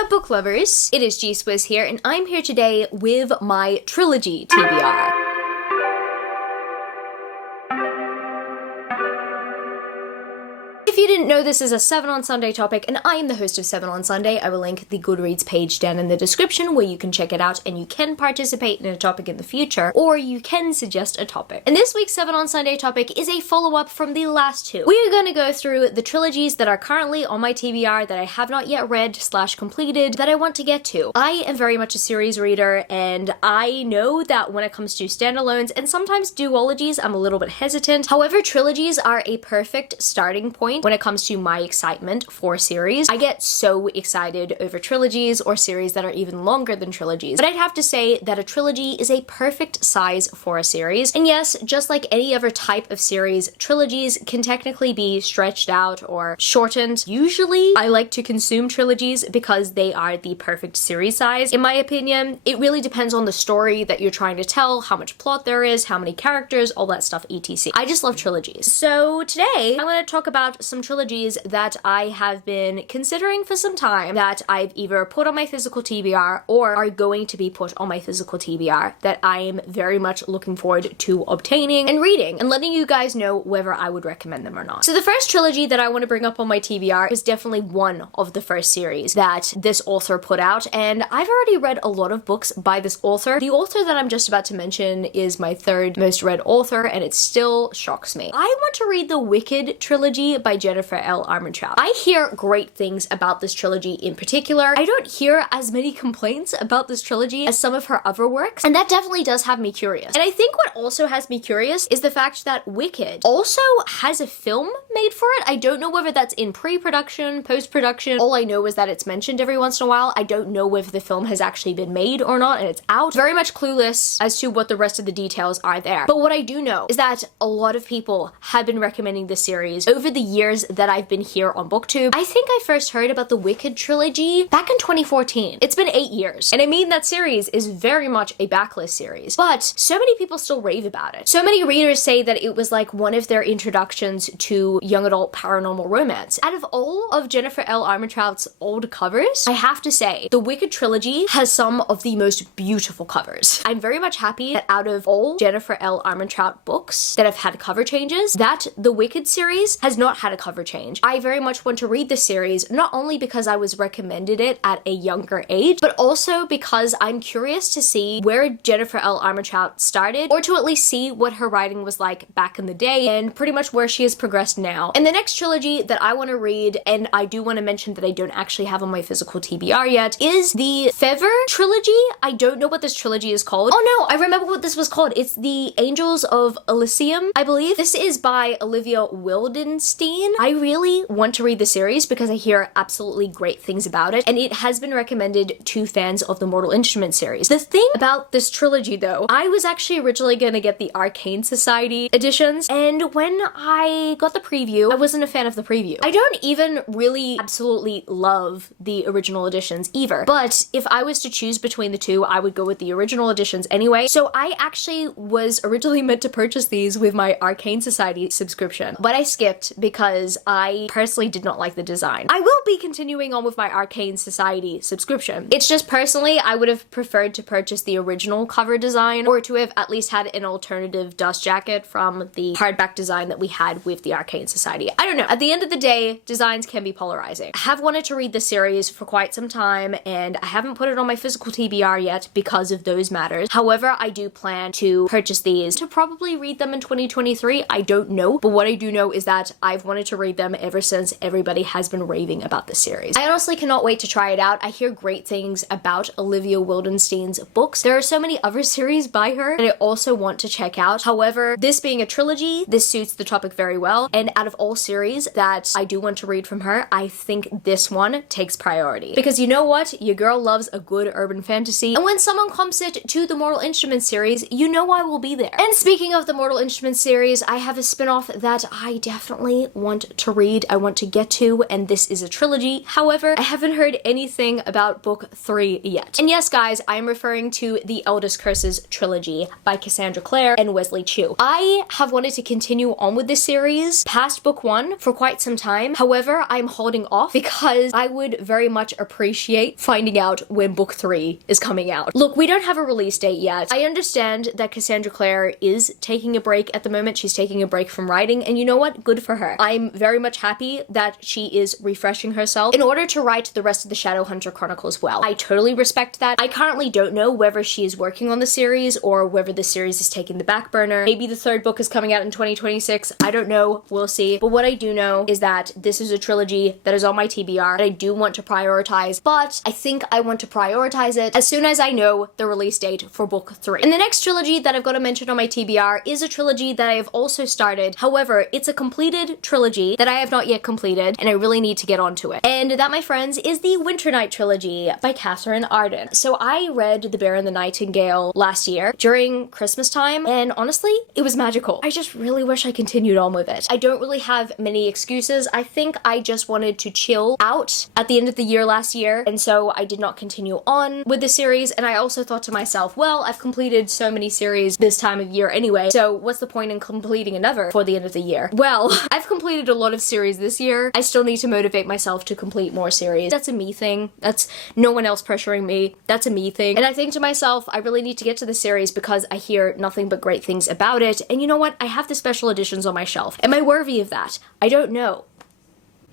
What up, book lovers? It is G-Swizz here, and I'm here today with my trilogy TBR. If you didn't know, this is a 7 on Sunday topic, and I am the host of 7 on Sunday. I will link the Goodreads page down in the description where you can check it out and you can participate in a topic in the future, or you can suggest a topic. And this week's 7 on Sunday topic is a follow-up from the last two. We are going to go through the trilogies that are currently on my TBR that I have not yet read / completed that I want to get to. I am very much a series reader, and I know that when it comes to standalones and sometimes duologies, I'm a little bit hesitant. However, trilogies are a perfect starting point when it comes to my excitement for series. I get so excited over trilogies or series that are even longer than trilogies, but I'd have to say that a trilogy is a perfect size for a series. And yes, just like any other type of series, trilogies can technically be stretched out or shortened. Usually, I like to consume trilogies because they are the perfect series size. In my opinion, it really depends on the story that you're trying to tell, how much plot there is, how many characters, all that stuff, etc. I just love trilogies. So today, I want to talk about some trilogies that I have been considering for some time that I've either put on my physical TBR or are going to be put on my physical TBR that I am very much looking forward to obtaining and reading and letting you guys know whether I would recommend them or not. So the first trilogy that I want to bring up on my TBR is definitely one of the first series that this author put out, and I've already read a lot of books by this author. The author that I'm just about to mention is my third most read author, and it still shocks me. I want to read the Wicked trilogy by Jennifer L. Armentrout. I hear great things about this trilogy in particular. I don't hear as many complaints about this trilogy as some of her other works, and that definitely does have me curious. And I think what also has me curious is the fact that Wicked also has a film made for it. I don't know whether that's in pre-production, post-production. All I know is that it's mentioned every once in a while. I don't know whether the film has actually been made or not, and it's out. Very much clueless as to what the rest of the details are there. But what I do know is that a lot of people have been recommending this series over the years that I've been here on BookTube. I think I first heard about the Wicked trilogy back in 2014. It's been 8 years. And I mean, that series is very much a backlist series, but so many people still rave about it. So many readers say that it was like one of their introductions to young adult paranormal romance. Out of all of Jennifer L. Armentrout's old covers, I have to say, the Wicked trilogy has some of the most beautiful covers. I'm very much happy that out of all Jennifer L. Armentrout books that have had cover changes, that the Wicked series has not had a cover change. I very much want to read this series, not only because I was recommended it at a younger age, but also because I'm curious to see where Jennifer L. Armentrout started, or to at least see what her writing was like back in the day, and pretty much where she has progressed now. And the next trilogy that I want to read, and I do want to mention that I don't actually have on my physical TBR yet, is the Feather trilogy. I don't know what this trilogy is called. Oh no, I remember what this was called. It's the Angels of Elysium, I believe. This is by Olivia Wildenstein. I really want to read the series because I hear absolutely great things about it, and it has been recommended to fans of the Mortal Instruments series. The thing about this trilogy, though, I was actually originally going to get the Arcane Society editions, and when I got the preview, I wasn't a fan of the preview. I don't even really absolutely love the original editions either, but if I was to choose between the two, I would go with the original editions anyway. So I actually was originally meant to purchase these with my Arcane Society subscription, but I skipped because I personally did not like the design. I will be continuing on with my Arcane Society subscription. It's just personally, I would have preferred to purchase the original cover design, or to have at least had an alternative dust jacket from the hardback design that we had with the Arcane Society. I don't know. At the end of the day, designs can be polarizing. I have wanted to read the series for quite some time, and I haven't put it on my physical TBR yet because of those matters. However, I do plan to purchase these to probably read them in 2023. I don't know, but what I do know is that I've wanted to read them ever since everybody has been raving about the series. I honestly cannot wait to try it out. I hear great things about Olivia Wildenstein's books. There are so many other series by her that I also want to check out. However, this being a trilogy, this suits the topic very well, and out of all series that I do want to read from her, I think this one takes priority. Because you know what? Your girl loves a good urban fantasy, and when someone comps it to the Mortal Instruments series, you know I will be there. And speaking of the Mortal Instruments series, I have a spin-off that I definitely want to to read, I want to get to, and this is a trilogy. However, I haven't heard anything about book 3 yet. And yes, guys, I am referring to the Eldest Curses trilogy by Cassandra Clare and Wesley Chu. I have wanted to continue on with this series past book 1 for quite some time. However, I'm holding off because I would very much appreciate finding out when book 3 is coming out. Look, we don't have a release date yet. I understand that Cassandra Clare is taking a break at the moment. She's taking a break from writing, and you know what? Good for her. I'm very much happy that she is refreshing herself in order to write the rest of the Shadowhunter Chronicles well. I totally respect that. I currently don't know whether she is working on the series or whether the series is taking the back burner. Maybe the 3rd book is coming out in 2026. I don't know. We'll see. But what I do know is that this is a trilogy that is on my TBR that I do want to prioritize, but I think I want to prioritize it as soon as I know the release date for book 3. And the next trilogy that I've got to mention on my TBR is a trilogy that I have also started. However, it's a completed trilogy that I have not yet completed, and I really need to get onto it. And that, my friends, is the Winternight trilogy by Catherine Arden. So I read The Bear and the Nightingale last year during Christmas time, and honestly, it was magical. I just really wish I continued on with it. I don't really have many excuses. I think I just wanted to chill out at the end of the year last year, and so I did not continue on with the series. And I also thought to myself, well, I've completed so many series this time of year anyway, so what's the point in completing another for the end of the year? Well, I've completed a lot of series this year. I still need to motivate myself to complete more series. That's a me thing. That's no one else pressuring me. That's a me thing. And I think to myself, I really need to get to the series because I hear nothing but great things about it. And you know what? I have the special editions on my shelf. Am I worthy of that? I don't know.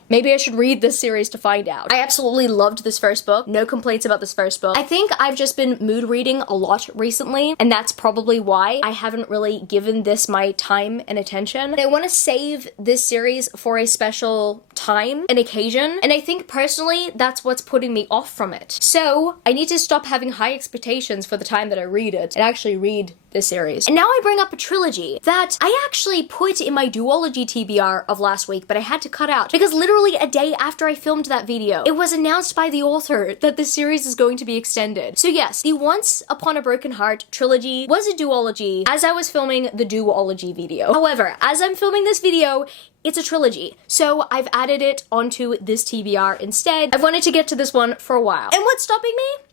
Maybe I should read this series to find out. I absolutely loved this first book. No complaints about this first book. I think I've just been mood reading a lot recently, and that's probably why I haven't really given this my time and attention. And I want to save this series for a special time and occasion, and I think personally that's what's putting me off from it. So I need to stop having high expectations for the time that I read it and actually read this series. And now I bring up a trilogy that I actually put in my duology TBR of last week, but I had to cut out because literally a day after I filmed that video, it was announced by the author that the series is going to be extended. So yes, the Once Upon a Broken Heart trilogy was a duology as I was filming the duology video. However, as I'm filming this video, it's a trilogy, so I've added it onto this TBR instead. I've wanted to get to this one for a while. And what's stopping me?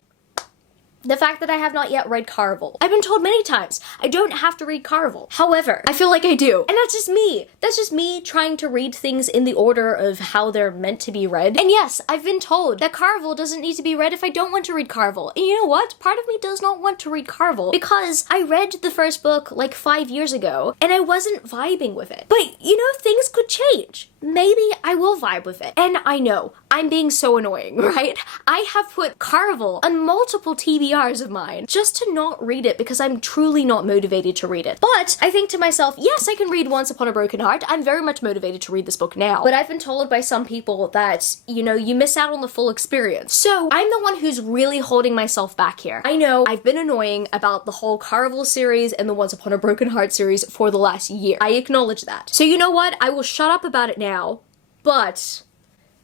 The fact that I have not yet read Caraval. I've been told many times I don't have to read Caraval. However, I feel like I do. And that's just me. That's just me trying to read things in the order of how they're meant to be read. And yes, I've been told that Caraval doesn't need to be read if I don't want to read Caraval. And you know what? Part of me does not want to read Caraval because I read the first book like 5 years ago and I wasn't vibing with it. But you know, things could change. Maybe I will vibe with it. And I know, I'm being so annoying, right? I have put Caraval on multiple TBRs of mine just to not read it because I'm truly not motivated to read it. But I think to myself, yes, I can read Once Upon a Broken Heart. I'm very much motivated to read this book now. But I've been told by some people that, you know, you miss out on the full experience. So I'm the one who's really holding myself back here. I know I've been annoying about the whole Caraval series and the Once Upon a Broken Heart series for the last year. I acknowledge that. So you know what? I will shut up about it now. But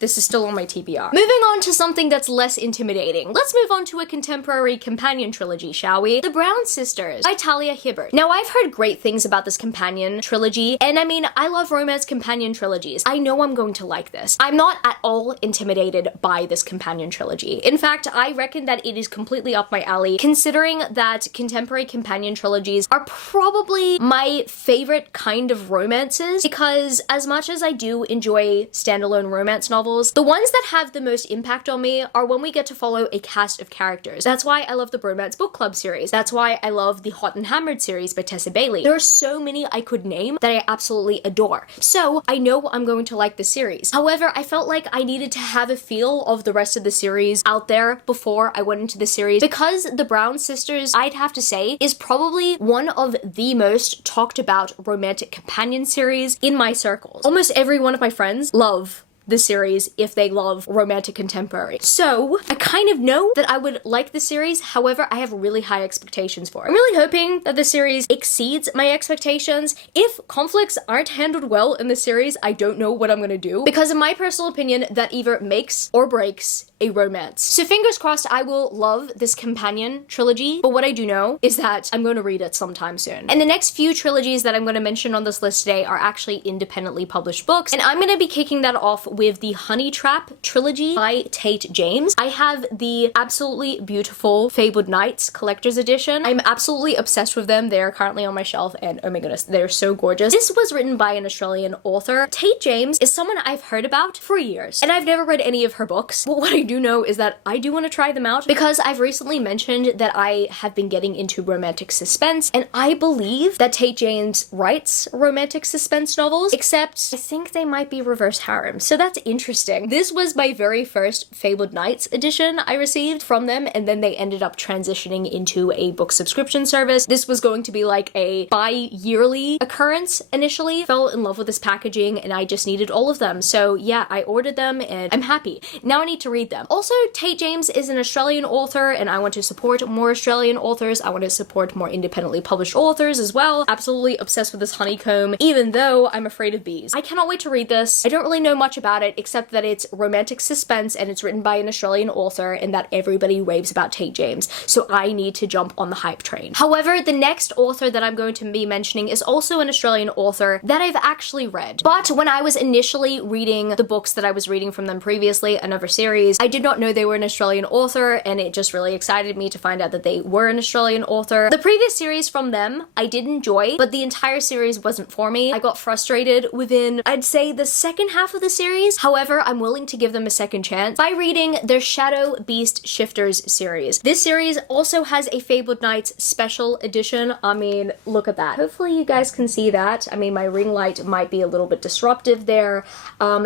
this is still on my TBR. Moving on to something that's less intimidating. Let's move on to a contemporary companion trilogy, shall we? The Brown Sisters by Talia Hibbert. Now, I've heard great things about this companion trilogy, and I mean, I love romance companion trilogies. I know I'm going to like this. I'm not at all intimidated by this companion trilogy. In fact, I reckon that it is completely up my alley, considering that contemporary companion trilogies are probably my favorite kind of romances, because as much as I do enjoy standalone romance novels, the ones that have the most impact on me are when we get to follow a cast of characters. That's why I love the Bromance Book Club series. That's why I love the Hot and Hammered series by Tessa Bailey. There are so many I could name that I absolutely adore. So I know I'm going to like the series. However, I felt like I needed to have a feel of the rest of the series out there before I went into the series, because the Brown Sisters, I'd have to say, is probably one of the most talked about romantic companion series in my circles. Almost every one of my friends love the series if they love romantic contemporary. So I kind of know that I would like the series, however, I have really high expectations for it. I'm really hoping that the series exceeds my expectations. If conflicts aren't handled well in the series, I don't know what I'm gonna do, because in my personal opinion, that either makes or breaks a romance. So fingers crossed I will love this companion trilogy, but what I do know is that I'm going to read it sometime soon. And the next few trilogies that I'm going to mention on this list today are actually independently published books, and I'm going to be kicking that off with the Honey Trap trilogy by Tate James. I have the absolutely beautiful Fabled Knights collector's edition. I'm absolutely obsessed with them. They're currently on my shelf, and oh my goodness, they're so gorgeous. This was written by an Australian author. Tate James is someone I've heard about for years, and I've never read any of her books, but what I do know is that I do want to try them out because I've recently mentioned that I have been getting into romantic suspense, and I believe that Tate James writes romantic suspense novels, except I think they might be reverse harem, so that's interesting. This was my very first Fabled Knights edition I received from them, and then they ended up transitioning into a book subscription service. This was going to be like a bi-yearly occurrence initially. Fell in love with this packaging and I just needed all of them, so yeah, I ordered them and I'm happy. Now I need to read them. Also, Tate James is an Australian author, and I want to support more Australian authors. I want to support more independently published authors as well. Absolutely obsessed with this Honeycomb, even though I'm afraid of bees. I cannot wait to read this. I don't really know much about it, except that it's romantic suspense and it's written by an Australian author, and that everybody raves about Tate James, so I need to jump on the hype train. However, the next author that I'm going to be mentioning is also an Australian author that I've actually read. But when I was initially reading the books that I was reading from them previously, another series, I did not know they were an Australian author, and it just really excited me to find out that they were an Australian author. The previous series from them I did enjoy, but the entire series wasn't for me. I got frustrated within, I'd say, the second half of the series. However, I'm willing to give them a second chance by reading their Shadow Beast Shifters series. This series also has a Fabled Knights special edition. I mean, look at that. Hopefully you guys can see that. I mean, my ring light might be a little bit disruptive there.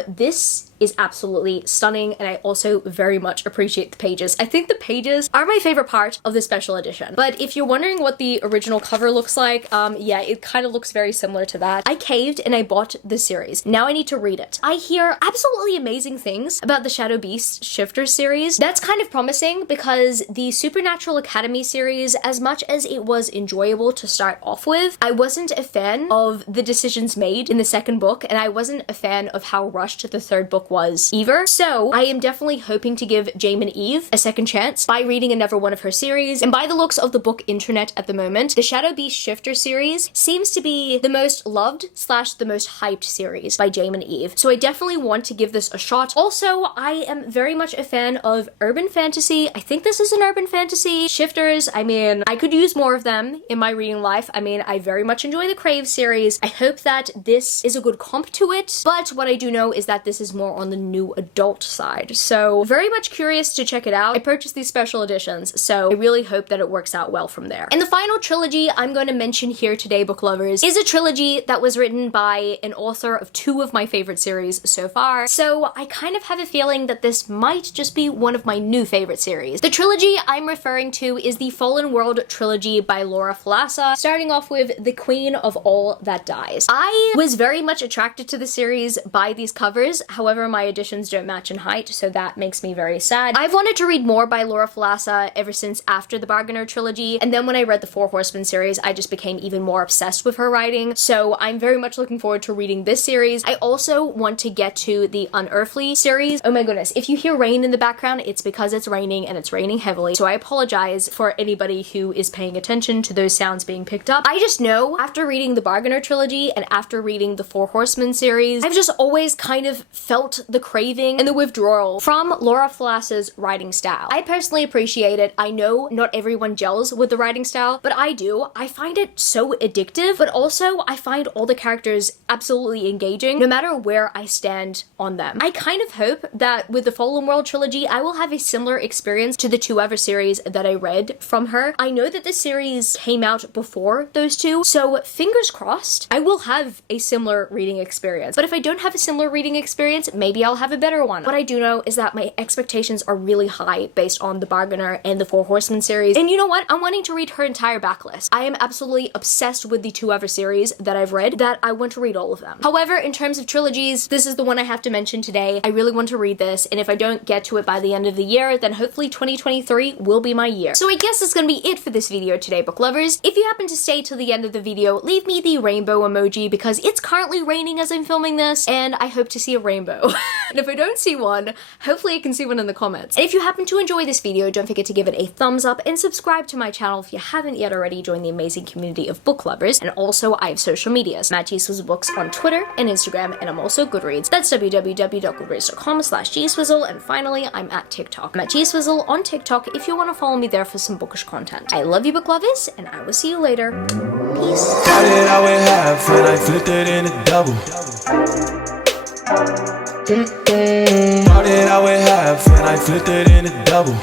This is absolutely stunning, and I also very much appreciate the pages. I think the pages are my favorite part of the special edition. But if you're wondering what the original cover looks like, yeah, it kind of looks very similar to that. I caved and I bought the series. Now I need to read it. I hear absolutely amazing things about the Shadow Beast Shifter series. That's kind of promising because the Supernatural Academy series, as much as it was enjoyable to start off with, I wasn't a fan of the decisions made in the second book, and I wasn't a fan of how rushed the third book was either. So I am definitely hoping to give Jaymin Eve a second chance by reading another one of her series, and by the looks of the book internet at the moment, the Shadow Beast Shifter series seems to be the most loved / the most hyped series by Jaymin Eve. So I definitely want to give this a shot. Also, I am very much a fan of urban fantasy. I think this is an urban fantasy. Shifters, I mean, I could use more of them in my reading life. I mean, I very much enjoy the Crave series. I hope that this is a good comp to it, but what I do know is that this is more on the new adult side. So very much curious to check it out. I purchased these special editions, so I really hope that it works out well from there. And the final trilogy I'm going to mention here today, book lovers, is a trilogy that was written by an author of two of my favorite series so far. So I kind of have a feeling that this might just be one of my new favorite series. The trilogy I'm referring to is the Fallen World trilogy by Laura Falasa, starting off with The Queen of All That Dies. I was very much attracted to the series by these covers, however my editions don't match in height, so that makes me very sad. I've wanted to read more by Laura Falasa ever since after the Bargainer trilogy, and then when I read the Four Horsemen series, I just became even more obsessed with her writing, so I'm very much looking forward to reading this series. I also want to get to the Unearthly series. Oh my goodness, if you hear rain in the background, it's because it's raining, and it's raining heavily, so I apologize for anybody who is paying attention to those sounds being picked up. I just know, after reading the Bargainer trilogy and after reading the Four Horsemen series, I've just always kind of felt the craving and the withdrawal from Laura Falasa's writing style. I personally appreciate it. I know not everyone gels with the writing style, but I do. I find it so addictive, but also I find all the characters absolutely engaging, no matter where I stand on them. I kind of hope that with the Fallen World trilogy, I will have a similar experience to the two other series that I read from her. I know that the series came out before those two, so fingers crossed, I will have a similar reading experience. But if I don't have a similar reading experience, maybe I'll have a better one. What I do know is that my expectations are really high based on The Bargainer and the Four Horsemen series. And you know what? I'm wanting to read her entire backlist. I am absolutely obsessed with the two other series that I've read that I want to read all of them. However, in terms of trilogies, this is the one I have to mention today. I really want to read this, and if I don't get to it by the end of the year, then hopefully 2023 will be my year. So I guess that's gonna be it for this video today, book lovers. If you happen to stay till the end of the video, leave me the rainbow emoji because it's currently raining as I'm filming this, and I hope to see a rainbow. And if I don't see one, hopefully I can see one in the comments. And if you happen to enjoy this video, don't forget to give it a thumbs up and subscribe to my channel if you haven't yet already. Join the amazing community of book lovers. And also, I have social medias. Matt Gswizzle Books on Twitter and Instagram, and I'm also Goodreads. That's www.goodreads.com/gswizzle. And finally, I'm at TikTok. I'm at Gswizzle on TikTok if you want to follow me there for some bookish content. I love you, book lovers, and I will see you later. Peace. Started out with half and I flipped it in a double. Started out with half and I flipped it in a double.